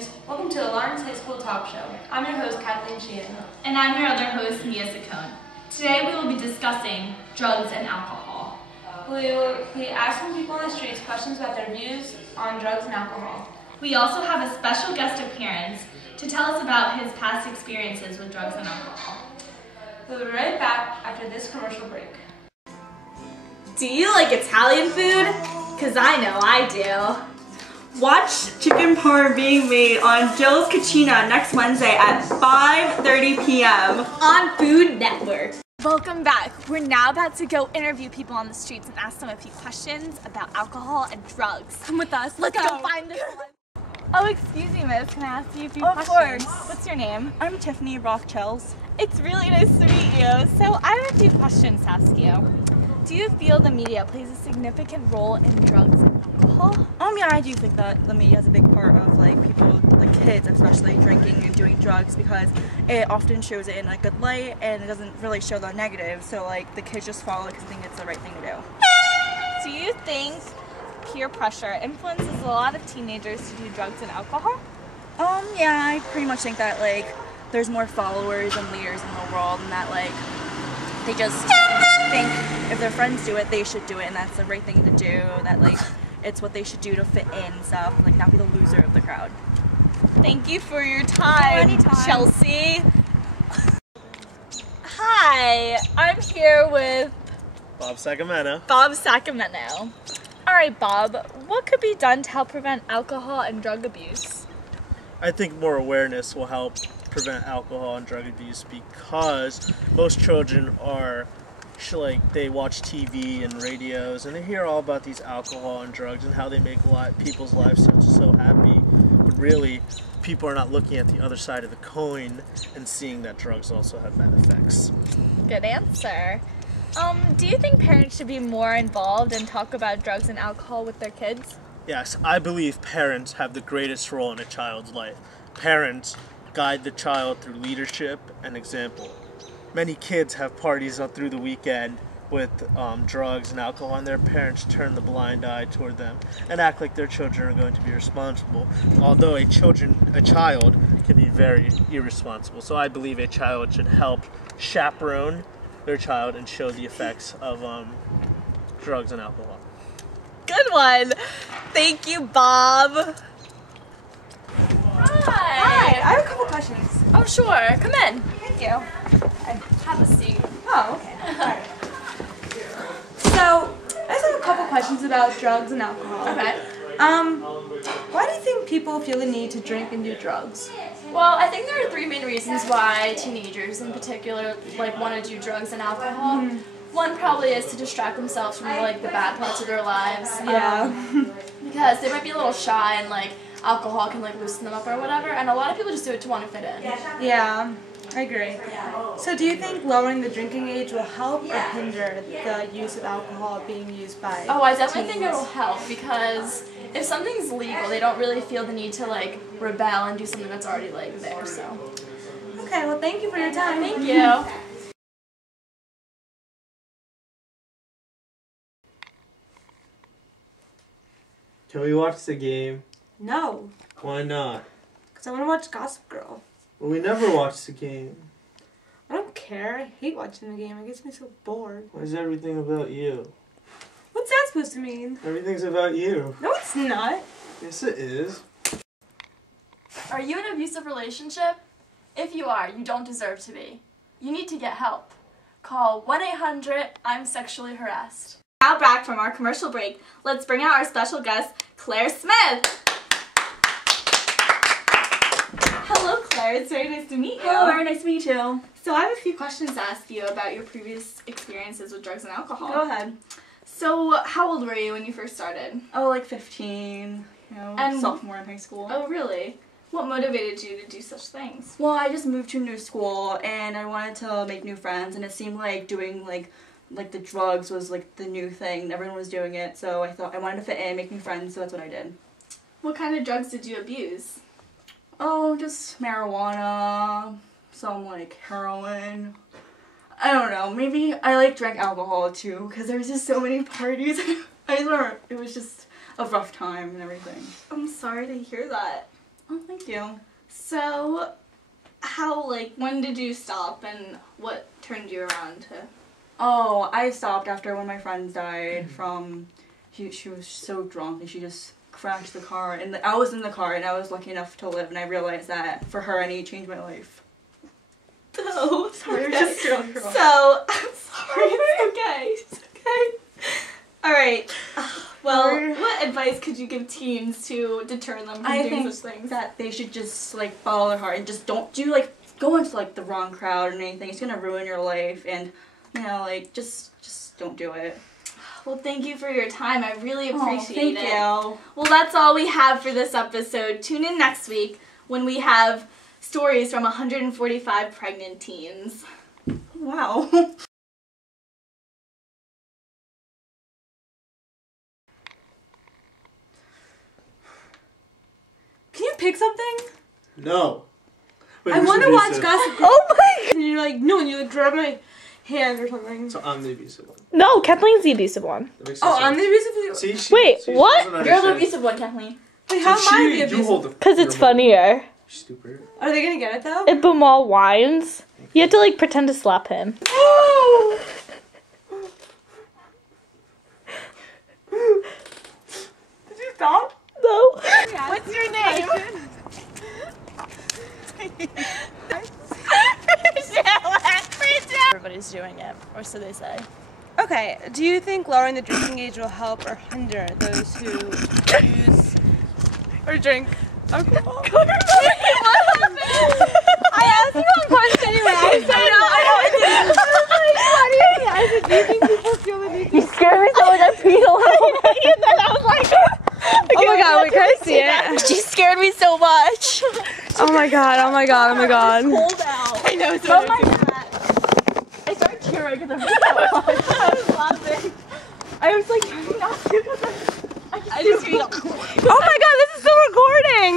students. Welcome to the Lawrence High School Talk Show. I'm your host, Kathleen Sheehan. And I'm your other host, Mia Saccone. Today we will be discussing drugs and alcohol. We will be asking people on the streets questions about their views on drugs and alcohol. We also have a special guest appearance to tell us about his past experiences with drugs and alcohol. We'll be right back after this commercial break. Do you like Italian food? Cause I know I do. Watch chicken parm being made on Jill's Cucina next Wednesday at 5:30 p.m. on Food Network. Welcome back. We're now about to go interview people on the streets and ask them a few questions about alcohol and drugs. Come with us. Let's go find this one. Oh, excuse me, miss. Can I ask you a few questions? Of course. What's your name? I'm Tiffany Rockchells. It's really nice to meet you. So I have a few questions to ask you. Do you feel the media plays a significant role in drugs and alcohol? Yeah, I do think that the media is a big part of people, the kids especially, drinking and doing drugs because it often shows it in a good light and it doesn't really show the negative. So the kids just follow it because they think it's the right thing to do. Do you think peer pressure influences a lot of teenagers to do drugs and alcohol? Yeah, I pretty much think that there's more followers and leaders in the world and that they just think if their friends do it, they should do it and that's the right thing to do, that it's what they should do to fit in and stuff, not be the loser of the crowd. Thank you for your time, anytime. Chelsea. Hi, I'm here with Bob Sacramento. Bob Sacramento. Alright, Bob, what could be done to help prevent alcohol and drug abuse? I think more awareness will help prevent alcohol and drug abuse because most children are they watch TV and radios and they hear all about these alcohol and drugs and how they make people's lives so happy, but really people are not looking at the other side of the coin and seeing that drugs also have bad effects. Good answer. Do you think parents should be more involved and talk about drugs and alcohol with their kids? Yes, I believe parents have the greatest role in a child's life. Parents guide the child through leadership and example. Many kids have parties through the weekend with drugs and alcohol, and their parents turn the blind eye toward them and act like their children are going to be responsible, although a child can be very irresponsible. So I believe a child should help chaperone their child and show the effects of drugs and alcohol. Good one. Thank you, Bob. Hi, I have a couple questions. Oh, sure. Come in. Thank you. Have a seat. Oh, okay. Alright. So, I just have a couple questions about drugs and alcohol. Okay. Why do you think people feel the need to drink and do drugs? Well, I think there are three main reasons why teenagers in particular want to do drugs and alcohol. One probably is to distract themselves from the bad parts of their lives. Yeah. Because they might be a little shy and alcohol can loosen them up or whatever, and a lot of people just do it to want to fit in. Yeah, I agree. So do you think lowering the drinking age will help or hinder the use of alcohol being used by Oh, I definitely teens? think it will help because if something's legal, they don't really feel the need to rebel and do something that's already there. So. Okay, well thank you for your time. Thank you. Can we watch the game? No, Why not? because I want to watch Gossip Girl. Well, we never watch the game. I don't care. I hate watching the game. It gets me so bored. Why is everything about you? What's that supposed to mean? Everything's about you. No, it's not. Yes, it is. Are you in an abusive relationship? If you are, you don't deserve to be. You need to get help. Call 1-800-I'm-sexually-harassed. Now back from our commercial break, let's bring out our special guest, Claire Smith. Hello, Claire. It's very nice to meet you. Hello, very nice to meet you. So I have a few questions to ask you about your previous experiences with drugs and alcohol. Go ahead. So how old were you when you first started? Oh, 15. And sophomore in high school. Oh, really? What motivated you to do such things? Well, I just moved to a new school and I wanted to make new friends, and it seemed like doing the drugs was the new thing. Everyone was doing it, so I thought I wanted to fit in, make new friends, so that's what I did. What kind of drugs did you abuse? Oh, just marijuana, some heroin. I don't know, maybe I drank alcohol too, because there was just so many parties. I just remember it was just a rough time and everything. I'm sorry to hear that. Oh, thank you. So, when did you stop and what turned you around to? Oh, I stopped after one of my friends died from, she was so drunk and she just crashed the car, and I was in the car and I was lucky enough to live, and I realized that for her I need to change my life. Oh, Sorry, I was just so drunk. So, I'm sorry, it's okay. It's okay. Alright, well, what advice could you give teens to deter them from doing think such things? that they should just like follow their heart and just don't do go into the wrong crowd or anything. It's gonna ruin your life, and just don't do it. Well, thank you for your time. I really appreciate it. Thank you. Well, that's all we have for this episode. Tune in next week when we have stories from 145 pregnant teens. Wow. Can you pick something? No. Wait, I who's want the to watch abusive? Gossip Girl. Oh my god! And you're like, no, and you like grab my hand or something. So I'm the abusive one. No, Kathleen's the abusive one. That makes Oh, sense. I'm the abusive. See, Wait, she what? doesn't You're the understand. abusive one, Kathleen. Wait, how am I the You abusive? hold the. Because it's your- funnier. Stupid. Are they gonna get it though? If Bamal whines, you have to like pretend to slap him. Oh! Did you stop? No. What's your name? Everybody's doing it, or so they say. Okay, do you think lowering the drinking age will help or hinder those who use or drink alcohol? I asked you one question anyway. I Do you think people feel the need to... You scared me so much I peed a little bit. And then I was like, Oh my god, wait, can I see it? she scared me so much. Oh my god, oh my god, oh my god. Cold out. I know, so I started cheering because I was laughing. I was like trying not to. I just feel. Oh my god, this is still recording!